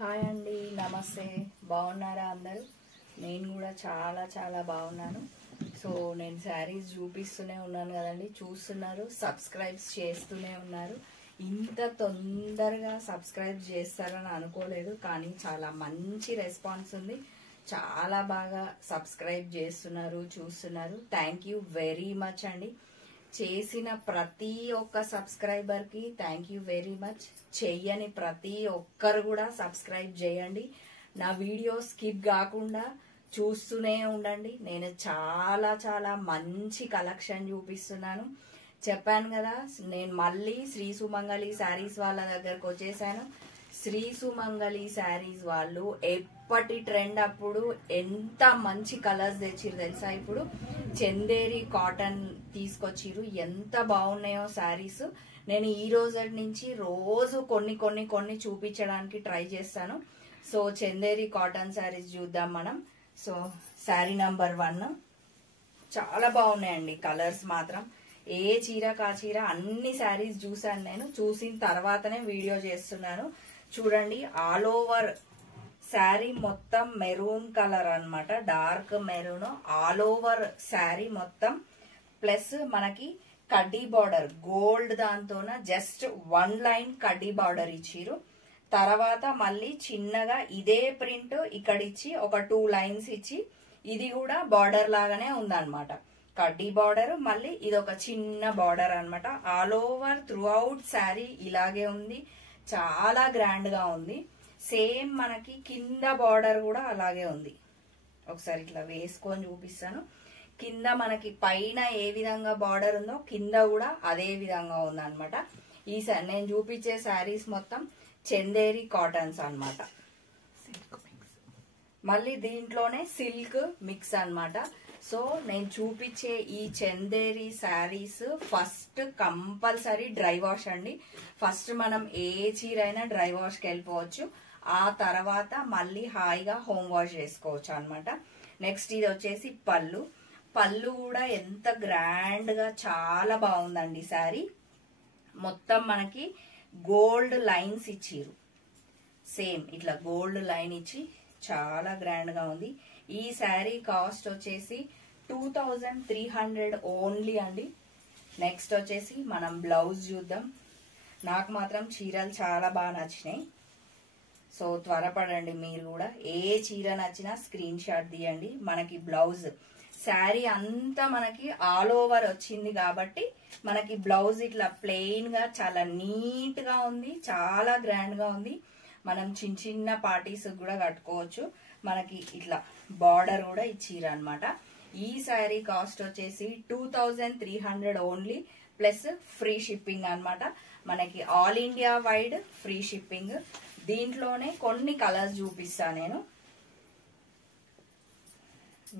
Hi అండి, నమస్తే. బాగున్నారా అందరూ? నేను కూడా చాలా చాలా బాగున్నాను. సో నేను శారీస్ చూపిస్తూనే ఉన్నాను కదండి, చూస్తున్నారు, సబ్స్క్రైబ్స్ చేస్తూనే ఉన్నారు. ఇంత తొందరగా సబ్స్క్రైబ్ చేస్తారని అనుకోలేదు, కానీ చాలా మంచి రెస్పాన్స్ ఉంది. చాలా బాగా సబ్స్క్రైబ్ చేస్తున్నారు, చూస్తున్నారు. థ్యాంక్ యూ వెరీ మచ్ అండి. చేసిన ప్రతి ఒక్క సబ్స్క్రైబర్ కి థ్యాంక్ యూ వెరీ మచ్. చెయ్యని ప్రతి ఒక్కరు కూడా సబ్స్క్రైబ్ చేయండి. నా వీడియో స్కిప్ కాకుండా చూస్తూనే ఉండండి. నేను చాలా చాలా మంచి కలెక్షన్ చూపిస్తున్నాను. చెప్పాను కదా, నేను మళ్ళీ శ్రీ సుమంగళి శారీస్ వాళ్ళ దగ్గరకు వచ్చేసాను. శ్రీ సుమంగళి శారీస్ వాళ్ళు ఎప్పటి ట్రెండ్ అప్పుడు ఎంత మంచి కలర్స్ తెచ్చిరు తెలుసా. ఇప్పుడు చందేరి కాటన్ తీసుకొచ్చిరు, ఎంత బాగున్నాయో శారీస్. నేను ఈ రోజు నుంచి రోజు కొన్ని కొన్ని కొన్ని చూపించడానికి ట్రై చేస్తాను. సో చందేరి కాటన్ శారీస్ చూద్దాం మనం. సో శారీ నంబర్ 1 చాలా బాగున్నాయండి కలర్స్ మాత్రం. ఏ చీర కా చీర అన్ని శారీస్ చూసాను. నేను చూసిన తర్వాతనే వీడియో చేస్తున్నాను. చూడండి, ఆల్ ఓవర్ శారీ మొత్తం మెరూన్ కలర్ అన్నమాట, dark maroon all over sari మొత్తం. ప్లస్ మనకి కడ్డీ బార్డర్ గోల్డ్ దాంతోన జస్ట్ 1 లైన్ కడ్డీ బార్డర్ ఇచ్చిరు. తర్వాత మళ్ళీ చిన్నగా ఇదే ప్రింట్ ఇక్కడ ఇచ్చి ఒక 2 లైన్స్ ఇచ్చి ఇది కూడా బార్డర్ లాగానే ఉందన్నమాట. కడ్డీ బార్డర్ మళ్ళీ ఇది ఒక చిన్న బార్డర్ అన్నమాట. All over through out sari ఇలాగే ఉంది, చాలా గ్రాండ్ గా ఉంది. సేమ్ మనకి కింద బార్డర్ కూడా అలాగే ఉంది. ఒకసారి ఇట్లా వేసుకొని చూపిస్తాను. కింద మనకి పైన ఏ విధంగా బార్డర్ ఉందో కింద కూడా అదే విధంగా ఉంది అనమాట. నేను చూపించే శారీస్ మొత్తం చందేరి కాటన్స్ అన్నమాట. మళ్ళీ దీంట్లోనే సిల్క్ మిక్స్ అన్నమాట. సో నేను చూపించే ఈ Chanderi saris first compulsory dry wash అండి. ఫస్ట్ మనం ఏ చీర అయినా డ్రై వాష్కి వెళ్ళిపోవచ్చు. ఆ తర్వాత మళ్ళీ హాయిగా హోమ్ వాష్ చేసుకోవచ్చు అనమాట. నెక్స్ట్ ఇది వచ్చేసి పళ్ళు. పళ్ళు కూడా ఎంత గ్రాండ్ గా చాలా బాగుందండి శారీ. మొత్తం మనకి గోల్డ్ లైన్స్ ఇచ్చిరు. సేమ్ ఇట్లా గోల్డ్ లైన్ ఇచ్చి చాలా గ్రాండ్ గా ఉంది. ఈ శారీ కాస్ట్ వచ్చేసి 2300 ఓన్లీ అండి. నెక్స్ట్ వచ్చేసి మనం బ్లౌజ్ చూద్దాం. నాకు మాత్రం చీరలు చాలా బాగా నచ్చినాయి. సో త్వరపడండి, మీరు కూడా ఏ చీర నచ్చినా స్క్రీన్ షాట్ తీయండి. మనకి బ్లౌజ్ శారీ అంతా మనకి ఆల్ ఓవర్ వచ్చింది కాబట్టి మనకి బ్లౌజ్ ఇట్లా ప్లెయిన్ గా చాలా నీట్ గా ఉంది, చాలా గ్రాండ్ గా ఉంది. మనం చిన్న చిన్న పార్టీస్ కూడా కట్టుకోవచ్చు. మనకి ఇట్లా బార్డర్ కూడా ఇచ్చిరు అనమాట. ఈ శారీ కాస్ట్ వచ్చేసి 2300 ఓన్లీ, ప్లస్ ఫ్రీ షిప్పింగ్ అన్నమాట. మనకి all India wide free shipping. దీంట్లోనే కొన్ని కలర్స్ చూపిస్తా నేను.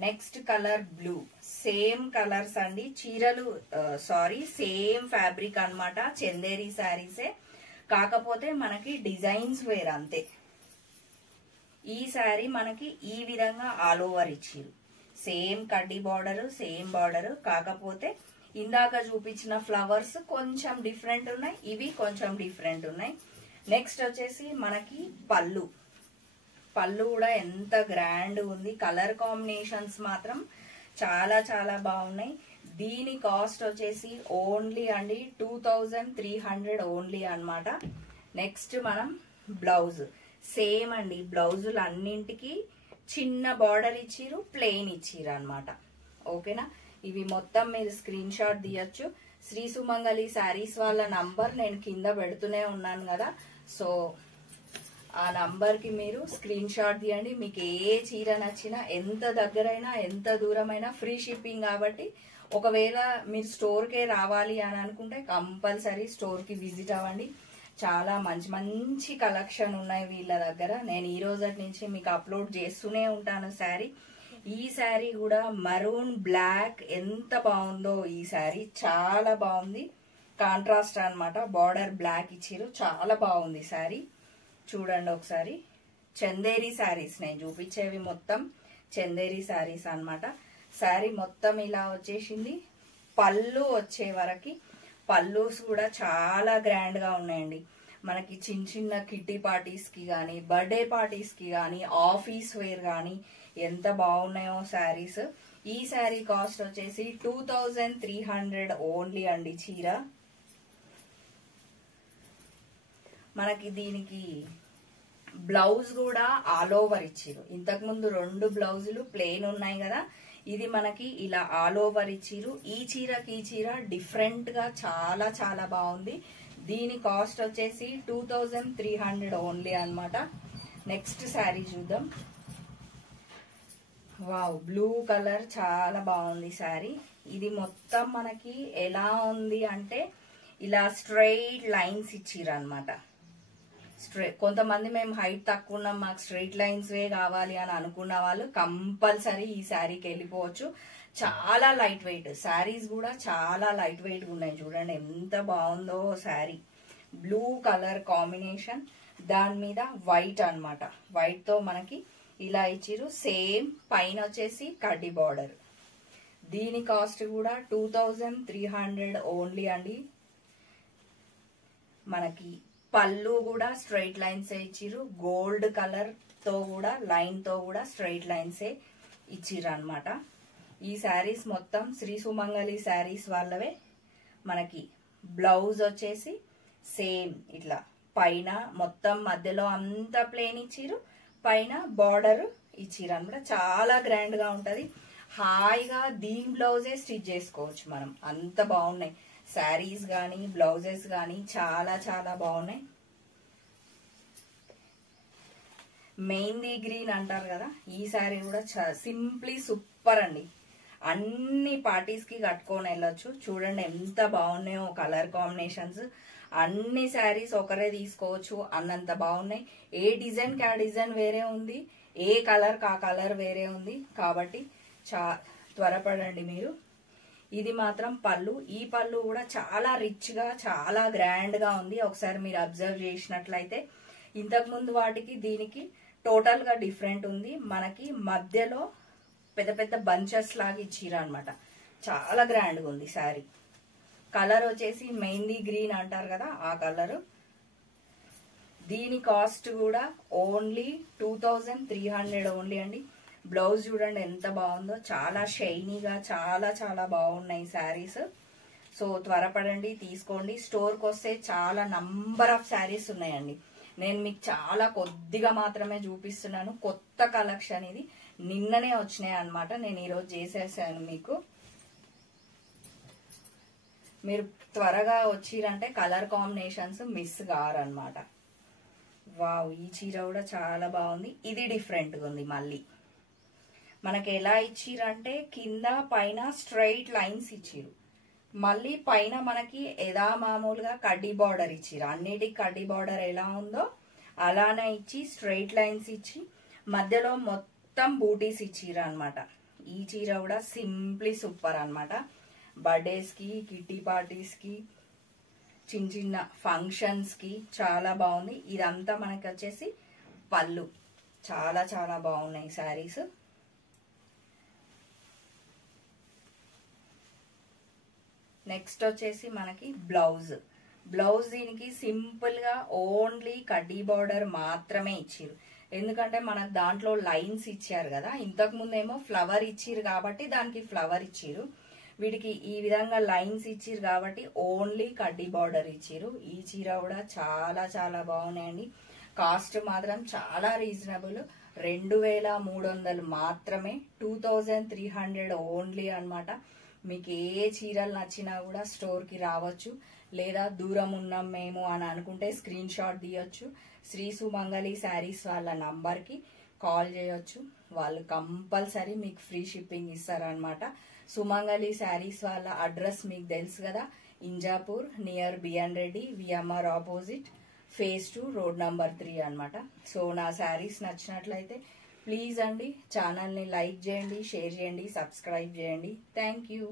Next colour blue. Same colours అండి, చీరలు సేమ్ ఫ్యాబ్రిక్ అన్నమాట, చందేరి శారీసే, కాకపోతే మనకి డిజైన్స్ వేరు అంతే. ఈ శారీ మనకి ఈ విధంగా ఆల్ ఓవర్ ఇచ్చిరు. సేమ్ కడ్డీ బార్డర్, సేమ్ బార్డర్, కాకపోతే ఇందాక చూపించిన ఫ్లవర్స్ కొంచెం డిఫరెంట్ ఉన్నాయి, ఇవి కొంచెం డిఫరెంట్ ఉన్నాయి. నెక్స్ట్ వచ్చేసి మనకి పళ్ళు. పళ్ళు కూడా ఎంత గ్రాండ్ ఉంది. కలర్ కాంబినేషన్స్ మాత్రం చాలా చాలా బాగున్నాయి. దీని కాస్ట్ వచ్చేసి ఓన్లీ అండి 2300 ఓన్లీ అన్నమాట. నెక్స్ట్ మనం బ్లౌజ్. సేమ్ అండి, బ్లౌజులు అన్నింటికి చిన్న బార్డర్ ఇచ్చిరు, ప్లెయిన్ ఇచ్చిరు అన్నమాట. ఓకేనా? ఇవి మొత్తం మీరు స్క్రీన్ షాట్ తీయచ్చు. శ్రీ సుమంగళి శారీస్ వాళ్ళ నంబర్ నేను కింద పెడుతూనే ఉన్నాను కదా. సో ఆ నంబర్ కి మీరు స్క్రీన్ షాట్ తీయండి. మీకు ఏ చీర నచ్చినా, ఎంత దగ్గరైనా ఎంత దూరమైనా ఫ్రీ షిప్పింగ్ కాబట్టి ఒకవేళ మీరు స్టోర్కే రావాలి అని అనుకుంటే కంపల్సరీ స్టోర్కి విజిట్ అవ్వండి. చాలా మంచి మంచి కలెక్షన్ ఉన్నాయి వీళ్ళ దగ్గర. నేను ఈ రోజు నుంచి మీకు అప్లోడ్ చేస్తూనే ఉంటాను శారీ. ఈ శారీ కూడా మరూన్ బ్లాక్, ఎంత బాగుందో ఈ శారీ, చాలా బాగుంది. కాంట్రాస్ట్ అన్నమాట, బార్డర్ బ్లాక్ ఇచ్చిరు, చాలా బాగుంది శారీ. చూడండి ఒకసారి. చందేరి శారీస్ నేను చూపించేవి మొత్తం చందేరి శారీస్ అన్నమాట. శారీ మొత్తం ఇలా వచ్చేసింది. పళ్ళు వచ్చే వరకు పళ్ళుస్ కూడా చాలా గ్రాండ్ గా ఉన్నాయండి. మనకి చిన్న చిన్న కిట్టి పార్టీస్కి కానీ బర్త్డే పార్టీస్కి కానీ ఆఫీస్ వేర్ కానీ ఎంత బాగున్నాయో శారీస్. ఈ శారీ కాస్ట్ వచ్చేసి 2300 ఓన్లీ అండి. చీర మనకి దీనికి బ్లౌజ్ కూడా ఆల్ ఓవర్ ఇచ్చిరు. ఇంతకు ముందు 2 బ్లౌజులు ప్లెయిన్ ఉన్నాయి కదా, ఇది మనకి ఇలా ఆల్ ఓవర్ ఇచ్చిరు. ఈ చీరకి ఈ చీర డిఫరెంట్ గా చాలా చాలా బాగుంది. దీని కాస్ట్ వచ్చేసి 2300 ఓన్లీ అన్నమాట. నెక్స్ట్ శారీ చూద్దాం. వావ్, బ్లూ కలర్ చాలా బాగుంది శారీ. ఇది మొత్తం మనకి ఎలా ఉంది అంటే ఇలా స్ట్రైట్ లైన్స్ ఇచ్చిరు అనమాట. కొంతమంది మేము హైట్ తక్కువ ఉన్నాం, మాకు స్ట్రైట్ లైన్స్ వే కావాలి అని అనుకున్న వాళ్ళు కంపల్సరీ ఈ శారీకి వెళ్ళిపోవచ్చు. చాలా లైట్ వెయిట్ శారీస్ కూడా చాలా లైట్ వెయిట్ ఉన్నాయి. చూడండి ఎంత బాగుందో శారీ. బ్లూ కలర్ కాంబినేషన్, దాని మీద వైట్ అన్నమాట. వైట్ తో మనకి ఇలా ఇచ్చిరు. సేమ్ పైన వచ్చేసి కడ్డీ బార్డర్. దీని కాస్ట్ కూడా 2300 ఓన్లీ అండి. మనకి పళ్ళు కూడా స్ట్రైట్ లైన్స్ ఇచ్చిరు. గోల్డ్ కలర్ తో కూడా లైన్ తో కూడా స్ట్రైట్ లైన్సే ఇచ్చిరు అనమాట. ఈ శారీస్ మొత్తం శ్రీ సుమంగళి శారీస్ వాళ్ళవే. మనకి బ్లౌజ్ వచ్చేసి సేమ్ ఇట్లా పైన మొత్తం మధ్యలో అంతా ప్లేన్ ఇచ్చిరు, పైన బార్డర్ ఇచ్చిరు అనమాట. చాలా గ్రాండ్ గా ఉంటది. హాయిగా దీని బ్లౌజే స్టిచ్ చేసుకోవచ్చు మనం, అంత బాగున్నాయి శారీస్ గానీ బ్లౌజెస్ గానీ చాలా చాలా బాగున్నాయి. మెహందీ గ్రీన్ అంటారు కదా, ఈ శారీ కూడా సింప్లీ సూపర్ అండి. అన్ని పార్టీస్ కి కట్టుకొని వెళ్ళొచ్చు. చూడండి ఎంత బాగున్నాయో కలర్ కాంబినేషన్స్. అన్ని శారీస్ ఒకరే తీసుకోవచ్చు అన్నంత బాగున్నాయి. ఏ డిజైన్ కి ఆ డిజైన్ వేరే ఉంది, ఏ కలర్ కా కలర్ వేరే ఉంది. కాబట్టి త్వరపడండి మీరు. ఇది మాత్రం పళ్ళు. ఈ పళ్ళు కూడా చాలా రిచ్ గా చాలా గ్రాండ్ గా ఉంది. ఒకసారి మీరు అబ్జర్వ్ చేసినట్లయితే ఇంతకు ముందు వాటికి దీనికి టోటల్ గా డిఫరెంట్ ఉంది. మనకి మధ్యలో పెద్ద పెద్ద బంచెస్ లాగా ఇచ్చిరు అనమాట. చాలా గ్రాండ్ గా ఉంది శారీ. కలర్ వచ్చేసి మెహందీ గ్రీన్ అంటారు కదా, ఆ కలర్. దీని కాస్ట్ కూడా ఓన్లీ 2300 ఓన్లీ అండి. బ్లౌజ్ చూడండి ఎంత బాగుందో, చాలా షైనీగా చాలా చాలా బాగున్నాయి శారీస్. సో త్వరపడండి, తీసుకోండి. స్టోర్కి వస్తే చాలా నంబర్ ఆఫ్ శారీస్ ఉన్నాయండి. నేను మీకు చాలా కొద్దిగా మాత్రమే చూపిస్తున్నాను. కొత్త కలెక్షన్ ఇది, నిన్ననే వచ్చినాయి అన్నమాట. నేను ఈరోజు చేసేసాను మీకు. మీరు త్వరగా వచ్చిరంటే కలర్ కాంబినేషన్స్ మిస్ కారన్నమాట. వావ్, ఈ చీర కూడా చాలా బాగుంది. ఇది డిఫరెంట్ గా ఉంది. మళ్ళీ మనకి ఎలా ఇచ్చిరంటే కింద పైన స్ట్రైట్ లైన్స్ ఇచ్చిరు, మళ్ళీ పైన మనకి ఎదా మామూలుగా కడ్డీ బార్డర్ ఇచ్చిరు. అన్నిటికి కడ్డీ బార్డర్ ఎలా ఉందో అలానే ఇచ్చి స్ట్రైట్ లైన్స్ ఇచ్చి మధ్యలో మొత్తం బూటీస్ ఇచ్చిరు అనమాట. ఈ చీర కూడా సింప్లీ సూపర్ అనమాట. బర్త్డేస్ కి, కిట్టి పార్టీస్ కి, చిన్న చిన్న ఫంక్షన్స్ కి చాలా బాగుంది. ఇదంతా మనకి వచ్చేసి పళ్ళు. చాలా చాలా బాగున్నాయి శారీస్. నెక్స్ట్ వచ్చేసి మనకి బ్లౌజ్. బ్లౌజ్ దీనికి సింపుల్ గా ఓన్లీ కడ్డీ బార్డర్ మాత్రమే ఇచ్చిరు. ఎందుకంటే మనకు దాంట్లో లైన్స్ ఇచ్చారు కదా, ఇంతకు ముందేమో ఫ్లవర్ ఇచ్చిరు కాబట్టి దానికి ఫ్లవర్ ఇచ్చిరు. వీటికి ఈ విధంగా లైన్స్ ఇచ్చిరు కాబట్టి ఓన్లీ కడ్డీ బార్డర్ ఇచ్చిరు. ఈ చీర కూడా చాలా చాలా బాగున్నాయండి. కాస్ట్ మాత్రం చాలా రీజనబుల్, 2300 మాత్రమే. 2300 ఓన్లీ అన్నమాట. మీకు ఏ చీరలు నచ్చినా కూడా స్టోర్ కి రావచ్చు, లేదా దూరం ఉన్నాం మేము అని అనుకుంటే స్క్రీన్ షాట్ తీయొచ్చు. శ్రీ సుమంగళి శారీస్ వాళ్ళ నంబర్ కి కాల్ చేయొచ్చు. వాళ్ళు కంపల్సరీ మీకు ఫ్రీ షిప్పింగ్ ఇస్తారనమాట. సుమంగళి శారీస్ వాళ్ళ అడ్రస్ మీకు తెలుసు కదా, Injapur near BN Reddy VMR opposite phase 2 road number 3 అన్నమాట. సో నా శారీస్ నచ్చినట్లయితే ప్లీజ్ అండి ఛానల్ని లైక్ చేయండి, షేర్ చేయండి, సబ్స్క్రైబ్ చేయండి. Thank you.